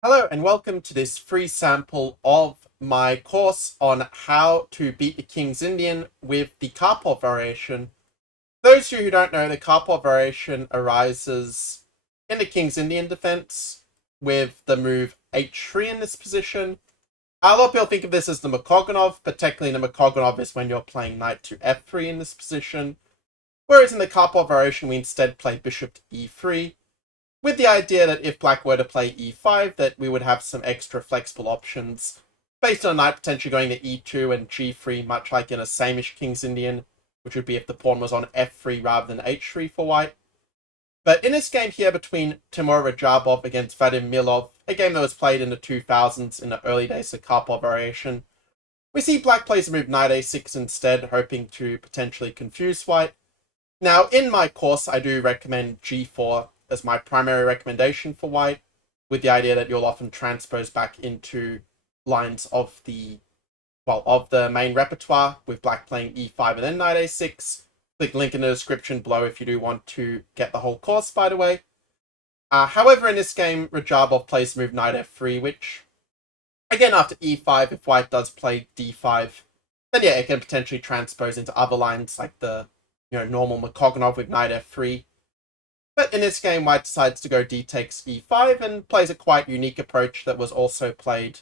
Hello and welcome to this free sample of my course on how to beat the King's Indian with the Karpov variation. Those of you who don't know, the Karpov variation arises in the King's Indian defense with the move h3 in this position. A lot of people think of this as the Makoganov, but technically the Makoganov is when you're playing knight to f3 in this position. Whereas in the Karpov variation, we instead play bishop to e3, with the idea that if black were to play e5, that we would have some extra flexible options based on a knight potentially going to e2 and g3, much like in a same-ish King's Indian, which would be if the pawn was on f3 rather than h3 for white. But in this game here between Teimour Radjabov against Vadim Milov, a game that was played in the 2000s in the early days of Karpov variation, we see black plays a move knight a6 instead, hoping to potentially confuse white. Now, in my course, I do recommend g4 as my primary recommendation for white, with the idea that you'll often transpose back into lines of the main repertoire, with black playing e5 and then knight a6. Click link in the description below if you do want to get the whole course, by the way. However, in this game, Radjabov plays move knight f3, which, again, after e5, if white does play d5, then yeah, it can potentially transpose into other lines like the normal Makoganov with knight f3. But in this game, white decides to go d takes e5 and plays a quite unique approach that was also played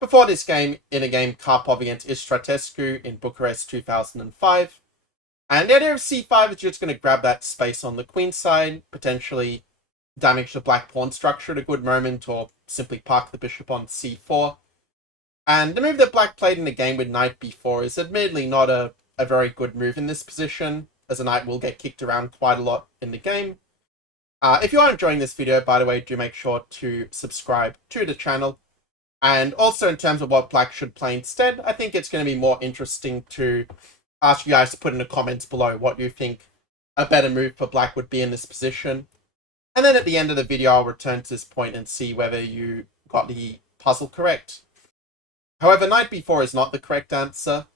before this game in a game Karpov against Istratescu in Bucharest 2005. And the idea of c5 is you're just going to grab that space on the queen side, potentially damage the black pawn structure at a good moment, or simply park the bishop on c4. And the move that black played in the game with knight b4 is admittedly not a very good move in this position, as a knight will get kicked around quite a lot in the game. If you are enjoying this video, by the way, do make sure to subscribe to the channel. And also in terms of what black should play instead, I think it's going to be more interesting to ask you guys to put in the comments below what you think a better move for black would be in this position. And then at the end of the video, I'll return to this point and see whether you got the puzzle correct. However, knight b4 is not the correct answer.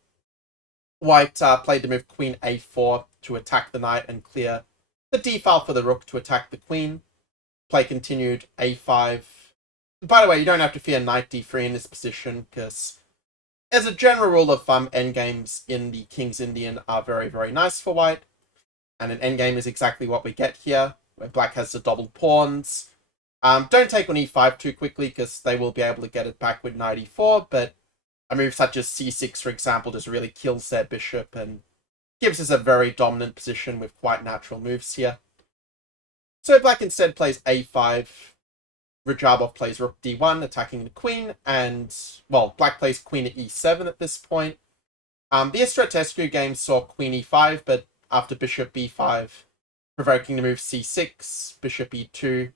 White played the move queen a4 to attack the knight and clear the d-file for the rook to attack the queen. Play continued a5. By the way, you don't have to fear knight d3 in this position, because as a general rule of thumb, endgames in the King's Indian are very, very nice for white. And an endgame is exactly what we get here, where black has the doubled pawns. Don't take on e5 too quickly, because they will be able to get it back with knight e4, but a move such as c6, for example, just really kills their bishop and gives us a very dominant position with quite natural moves here. So black instead plays a5. Radjabov plays rook d1, attacking the queen, and, well, black plays queen at e7 at this point. The Istratescu game saw queen e5, but after bishop b5, provoking the move c6, bishop e2.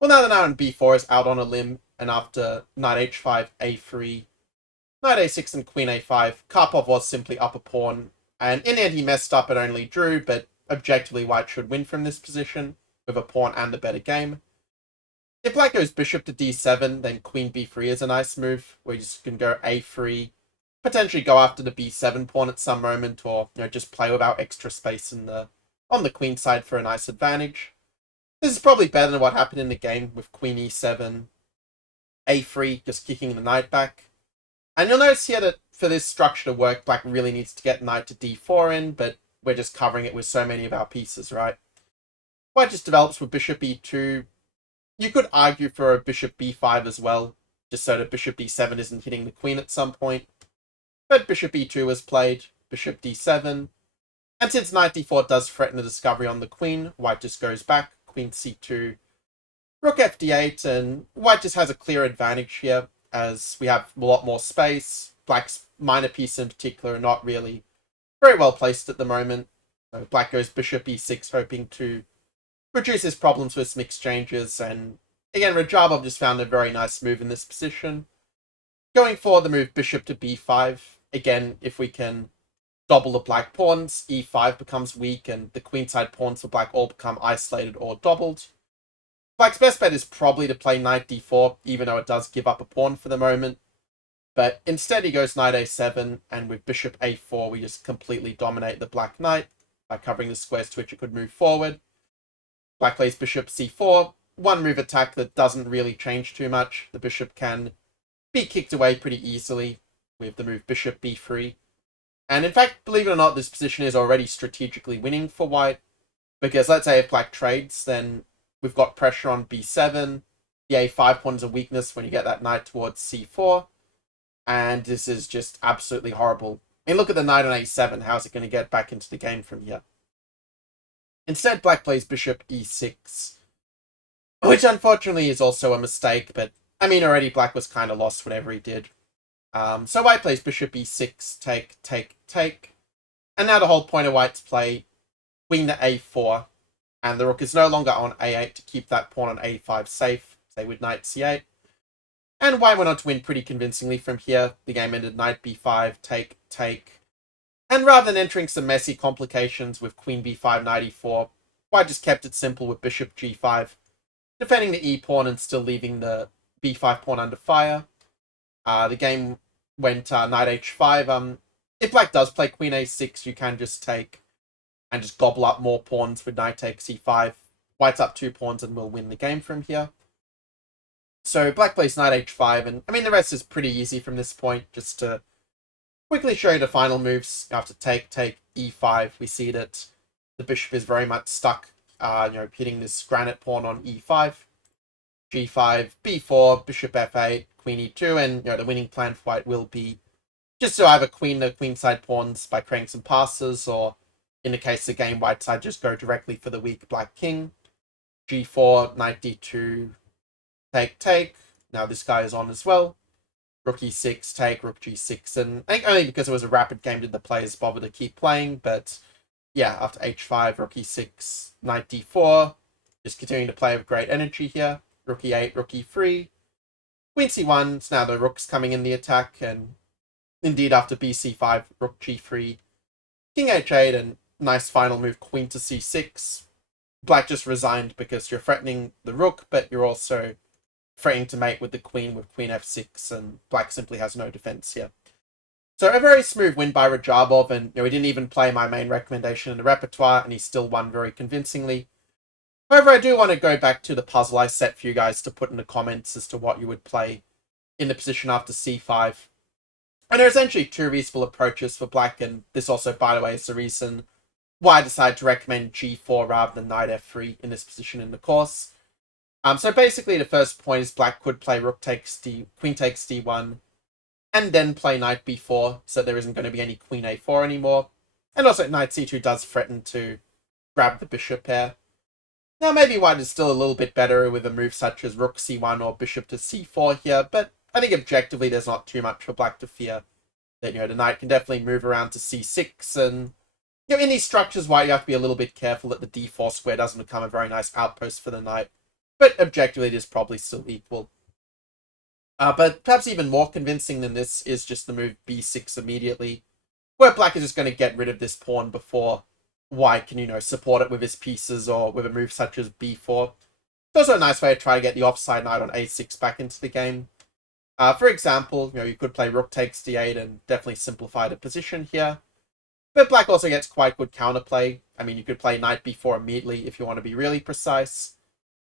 Well, now the knight on b4 is out on a limb, and after knight h5, a3, knight a6 and queen a5, Karpov was simply up a pawn, and in the end he messed up and only drew, but objectively white should win from this position, with a pawn and a better game. If black goes bishop to d7, then queen b3 is a nice move, where you just can go a3, potentially go after the b7 pawn at some moment, or just play without extra space on the queen side for a nice advantage. This is probably better than what happened in the game with queen e7, a3, just kicking the knight back. And you'll notice here that for this structure to work, black really needs to get knight to d4 in, but we're just covering it with so many of our pieces, right? White just develops with bishop e2. You could argue for a bishop b5 as well, just so that bishop d7 isn't hitting the queen at some point. But bishop e2 was played, bishop d7. And since knight d4 does threaten the discovery on the queen, white just goes back, queen c2, rook f d8, and white just has a clear advantage here, as we have a lot more space. Black's minor pieces in particular are not really very well placed at the moment. So black goes bishop e6, hoping to reduce his problems with some exchanges, and again, Radjabov just found a very nice move in this position. Going forward, the move bishop to b5. Again, if we can double the black pawns, e5 becomes weak, and the queenside pawns for black all become isolated or doubled. Black's best bet is probably to play knight d4, even though it does give up a pawn for the moment. But instead he goes knight a7, and with bishop a4 we just completely dominate the black knight by covering the squares to which it could move forward. Black plays bishop c4, one move attack that doesn't really change too much. The bishop can be kicked away pretty easily with the move bishop b3. And in fact, believe it or not, this position is already strategically winning for white. Because let's say if black trades, then we've got pressure on b7. The a5 pawn is a weakness when you get that knight towards c4. And this is just absolutely horrible. I mean, look at the knight on a7. How's it going to get back into the game from here? Instead, black plays bishop e6. Which unfortunately is also a mistake. But, I mean, already black was kind of lost whatever he did. So white plays bishop e6, take, take, take. And now the whole point of white's play, queen to a4. And the rook is no longer on a8 to keep that pawn on a5 safe, say with knight c8. And white went on to win pretty convincingly from here. The game ended knight b5, take, take. And rather than entering some messy complications with queen b5, knight e4, white just kept it simple with bishop g5, defending the e-pawn and still leaving the b5 pawn under fire. The game went knight h5. If black does play queen a6, you can just take and just gobble up more pawns with knight takes c5. White's up 2 pawns and will win the game from here. So black plays knight h5, and I mean the rest is pretty easy from this point. Just to quickly show you the final moves, after take, take, e5, we see that the bishop is very much stuck, hitting this granite pawn on e5. g5, b4, bishop f8, queen e2, and the winning plan for white will be just to either queen the queenside pawns by creating some passes, or in the case of the game, white side just go directly for the weak black king. g4, knight d2, take, take. Now this guy is on as well. Rook e6, take, rook g6. And I think only because it was a rapid game did the players bother to keep playing. But yeah, after h5, rook e6, knight d4. Just continuing to play with great energy here. Rook e8, rook e3. Queen c1. So now the rook's coming in the attack. And indeed, after bc5, rook g3, king h8, and nice final move, queen to c6. Black just resigned because you're threatening the rook, but you're also threatening to mate with the queen with queen f6, and black simply has no defense here. So a very smooth win by Radjabov, and he didn't even play my main recommendation in the repertoire, and he still won very convincingly. However, I do want to go back to the puzzle I set for you guys to put in the comments as to what you would play in the position after c5. And there are essentially 2 reasonable approaches for black, and this also, by the way, is the reason why I decided to recommend g4 rather than knight f3 in this position in the course. So basically, the first point is black could play rook takes queen takes d1, and then play knight b4, so there isn't going to be any queen a4 anymore. And also, knight c2 does threaten to grab the bishop pair. Now, maybe white is still a little bit better with a move such as rook c1 or bishop to c4 here, but I think objectively there's not too much for black to fear. That, the knight can definitely move around to c6, and in these structures, white, you have to be a little bit careful that the d4 square doesn't become a very nice outpost for the knight. But objectively, it is probably still equal. But perhaps even more convincing than this is just the move b6 immediately, where black is just going to get rid of this pawn before white can, support it with his pieces or with a move such as b4. It's also a nice way to try to get the offside knight on a6 back into the game. For example, you could play rook takes d8 and definitely simplify the position here. But black also gets quite good counterplay. I mean, you could play knight b4 immediately if you want to be really precise.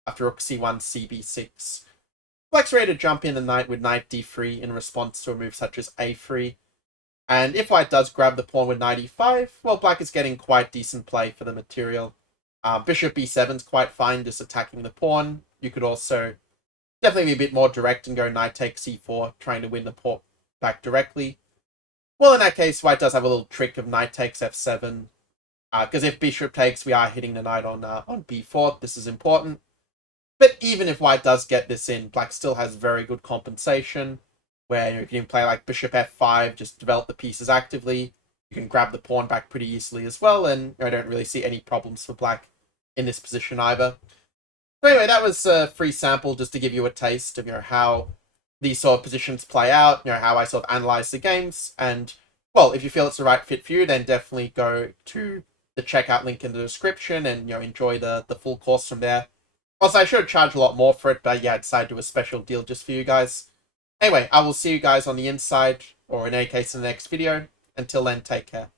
After rook c1, cb6. Black's ready to jump in the knight with knight d3 in response to a move such as a3. And if white does grab the pawn with knight e5, well, black is getting quite decent play for the material. Bishop b7 is quite fine, just attacking the pawn. You could also definitely be a bit more direct and go knight takes c4, trying to win the pawn back directly. Well, in that case, white does have a little trick of knight takes f7. Because if bishop takes, we are hitting the knight on b4. This is important. But even if white does get this in, black still has very good compensation, where you can play like bishop f5, just develop the pieces actively. You can grab the pawn back pretty easily as well, and I don't really see any problems for black in this position either. So anyway, that was a free sample just to give you a taste of how these sort of positions play out, how I sort of analyze the games. And, well, if you feel it's the right fit for you, then definitely go to the checkout link in the description and, enjoy the full course from there. Also, I should charge a lot more for it, but yeah, I decided to do a special deal just for you guys. Anyway, I will see you guys on the inside, or in any case in the next video. Until then, take care.